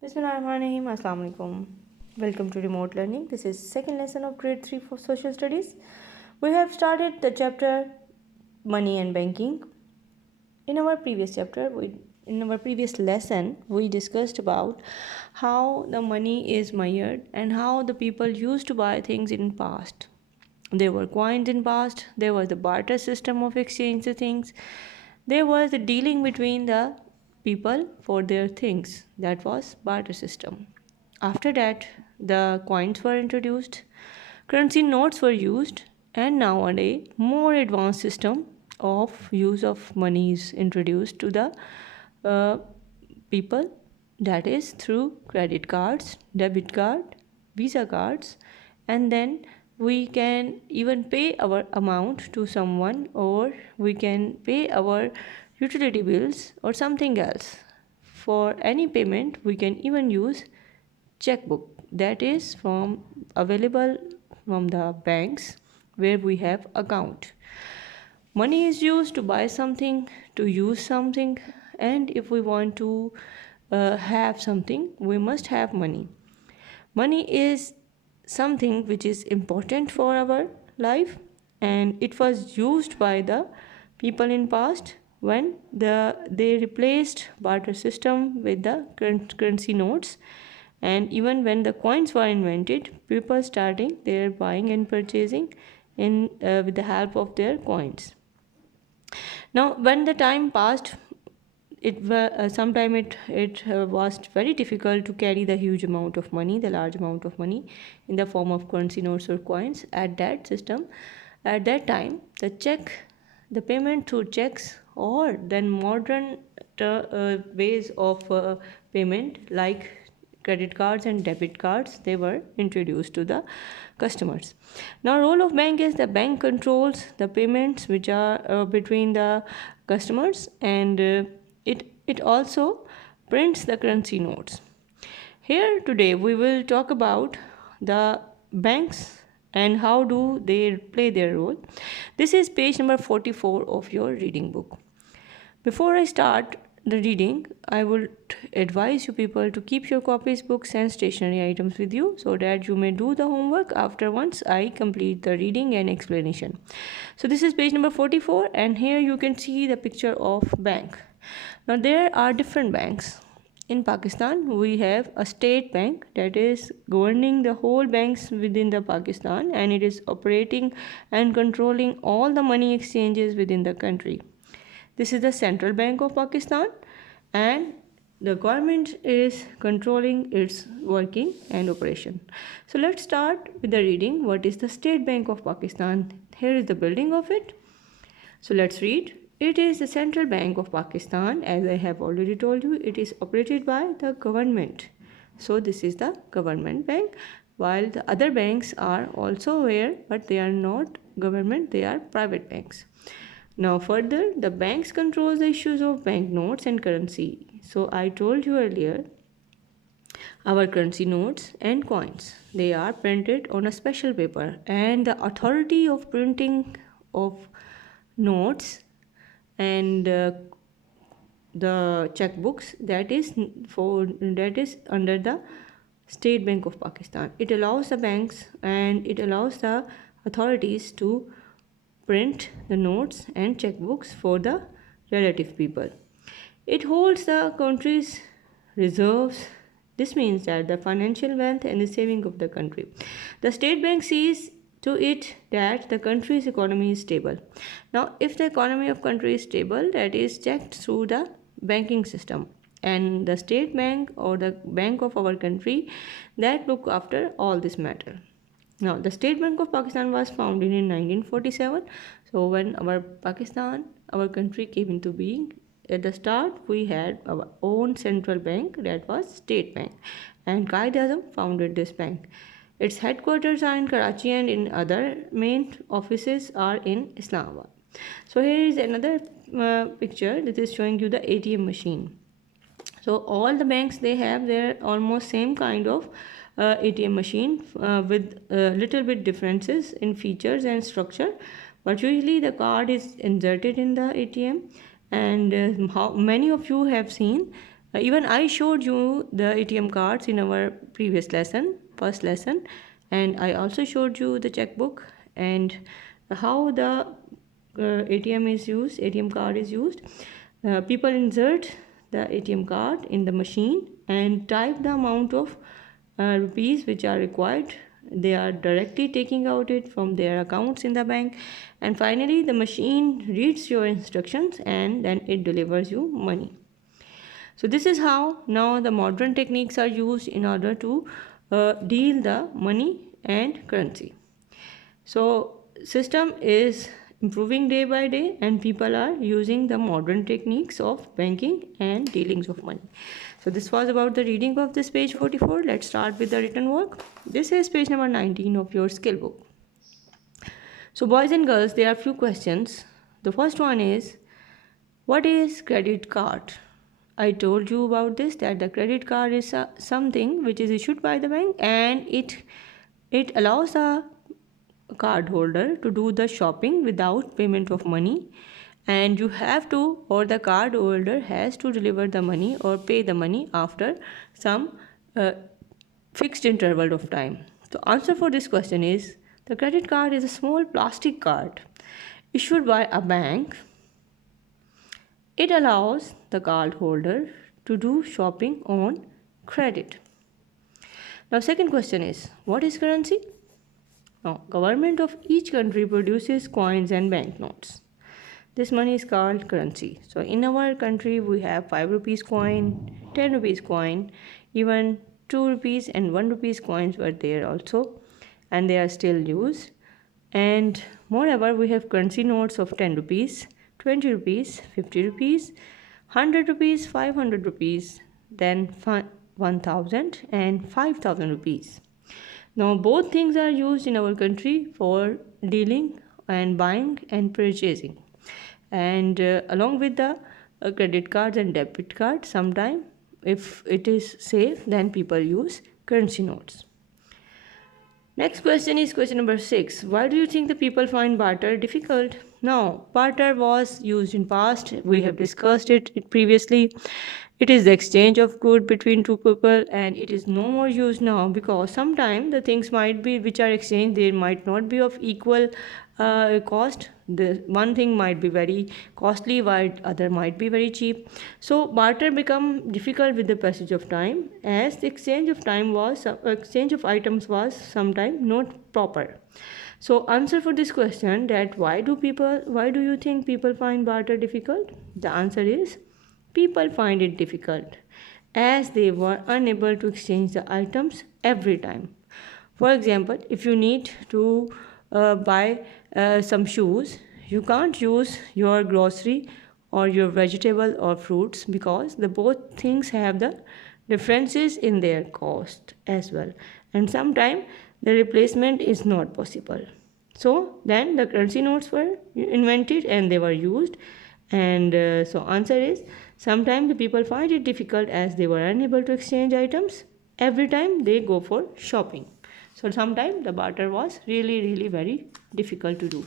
Bismillahirrahmanirrahim. Assalamu alaikum. Welcome to remote learning. This is second lesson of grade 3 for social studies. We have started the chapter money and banking. In our previous lesson, we discussed about how the money is measured and how the people used to buy things in past. There were coins in past, there was the barter system of exchange the things, there was the dealing between the people for their things, that was barter system. After that, the coins were introduced, currency notes were used, and nowadays more advanced system of use of money is introduced to the uh, people, that is through credit cards, debit card, visa cards, and then we can even pay our amount to someone, or we can pay our utility bills or something else. For any payment we can even use checkbook, that is from available from the banks where we have account. Money is used to buy something, to use something, and if we want to have something, we must have money. Money is something which is important for our life, and it was used by the people in past when they replaced barter system with the currency notes, and even when the coins were invented, people starting their buying and purchasing in with the help of their coins. Now when the time passed, sometime it was very difficult to carry the huge amount of money, the large amount of money in the form of currency notes or coins at that system. At that time, the payment through checks, or then modern ways of payment like credit cards and debit cards, they were introduced to the customers. Now role of bank is the bank controls the payments which are between the customers, and it also prints the currency notes. Here today we will talk about the banks and how do they play their role. This is page number 44 of your reading book. Before I start the reading, I would advise you people to keep your copies, books and stationery items with you so that you may do the homework after once I complete the reading and explanation. So this is page number 44, and here you can see the picture of bank. Now there are different banks. In Pakistan, we have a state bank that is governing the whole banks within the Pakistan, and it is operating and controlling all the money exchanges within the country. This is the Central Bank of Pakistan, and the government is controlling its working and operation. So let's start with the reading. What is the State Bank of Pakistan? Here is the building of it. So let's read. It is the Central Bank of Pakistan. As I have already told you, it is operated by the government. So this is the government bank, while the other banks are also there, but they are not government, they are private banks. Now further, the banks controls the issues of banknotes and currency. So I told you earlier, our currency notes and coins, they are printed on a special paper, and the authority of printing of notes and the checkbooks, that is under the State Bank of Pakistan. It allows the banks and it allows the authorities to print the notes and checkbooks for the relative people. It holds the country's reserves. This means that the financial wealth and the saving of the country. The state bank sees to it that the country's economy is stable. Now, if the economy of country is stable, that is checked through the banking system, and the state bank or the bank of our country that look after all this matter. Now, the State Bank of Pakistan was founded in 1947. So, when our country came into being, at the start we had our own central bank, that was State Bank, and Quaid-e-Azam founded this bank. Its headquarters are in Karachi, and in other main offices are in Islamabad. So, here is another picture that is showing you the ATM machine. So all the banks, they have their almost same kind of ATM machine with little bit differences in features and structure, but usually the card is inserted in the ATM, and how many of you have seen Even I showed you the ATM cards in our previous lesson, first lesson, and I also showed you the checkbook and how the ATM card is used. People insert the ATM card in the machine and type the amount of rupees which are required. They are directly taking out it from their accounts in the bank, and finally the machine reads your instructions and then it delivers you money. So this is how now the modern techniques are used in order to deal the money and currency. So system is improving day by day and people are using the modern techniques of banking and dealings of money. So this was about the reading of this page 44. Let's start with the written work. This is page number 19 of your skill book. So boys and girls, there are few questions. The first one is, what is credit card? I told you about this, that the credit card is something which is issued by the bank, and it allows the card holder to do the shopping without payment of money, and you have to, or the card holder has to deliver the money or pay the money after some fixed interval of time. So answer for this question is, the credit card is a small plastic card issued by a bank. It allows the card holder to do shopping on credit. Now second question is, what is currency? Now, government of each country produces coins and banknotes. This money is called currency. So in our country we have 5 rupees coin, 10 rupees coin, even 2 rupees and 1 rupees coins were there also, and they are still used. And moreover, we have currency notes of 10 rupees, 20 rupees, 50 rupees, 100 rupees, 500 rupees, then 1000 and 5000 rupees. Now both things are used in our country for dealing and buying and purchasing. And along with the credit cards and debit cards, sometimes if it is safe, then people use currency notes. Next question is question number 6. Why do you think the people find barter difficult? Now, barter was used in past. We have discussed it previously. It is the exchange of good between two people, and it is no more used now because sometimes the things might be which are exchanged, they might not be of equal cost. The one thing might be very costly while other might be very cheap. So barter become difficult with the passage of time, as the exchange of items was sometimes not proper. So answer for this question, that why do you think people find barter difficult? The answer is, people find it difficult as they were unable to exchange the items every time. For example, if you need to buy some shoes, you can't use your grocery or your vegetable or fruits because the both things have the differences in their cost as well, and sometimes the replacement is not possible. So then the currency notes were invented and they were used, and so answer is, sometimes the people find it difficult as they were unable to exchange items every time they go for shopping. So sometimes the barter was really very difficult to do.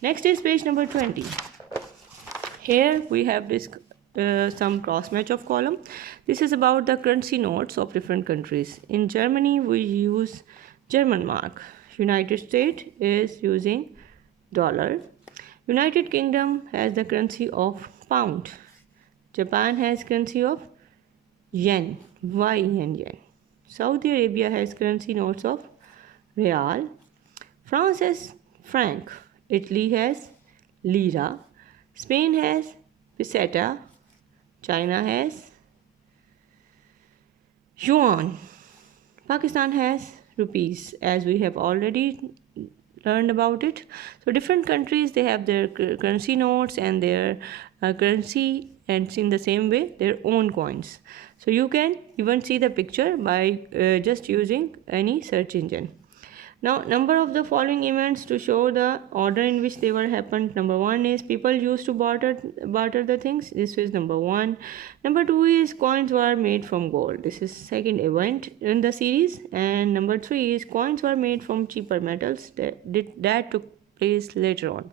Next is page number 20. Here we have this some cross match of column. This is about the currency notes of different countries. In Germany we use German mark. United States is using dollar. United Kingdom has the currency of pound. Japan has currency of yen, yen. Saudi Arabia has currency notes of real. France has franc. Italy has lira. Spain has peseta. China has yuan. Pakistan has rupees, as we have already learned about it. So different countries, they have their currency notes and their currency, and in the same way their own coins. So you can even see the picture by just using any search engine. Now, number of the following events to show the order in which they were happened. Number 1 is people used to barter the things. This is number 1. Number 2 is coins were made from gold. This is second event in the series. And number 3 is coins were made from cheaper metals. That took place later on.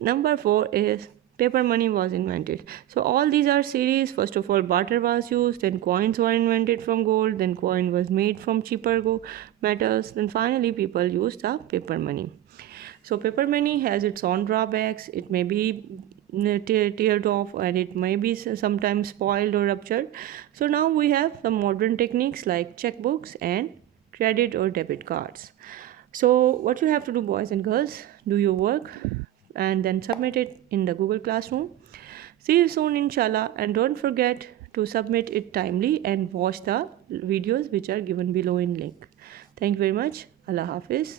Number 4 is paper money was invented. So all these are series. First of all, barter was used, then coins were invented from gold, then coin was made from cheaper metals, then finally people used the paper money. So paper money has its own drawbacks. It may be teared off, and it may be sometimes spoiled or ruptured. So now we have the modern techniques like checkbooks and credit or debit cards. So what you have to do, boys and girls, do your work and then submit it in the Google Classroom. See you soon, inshallah, and don't forget to submit it timely and watch the videos which are given below in link. Thank you very much. Allah Hafiz.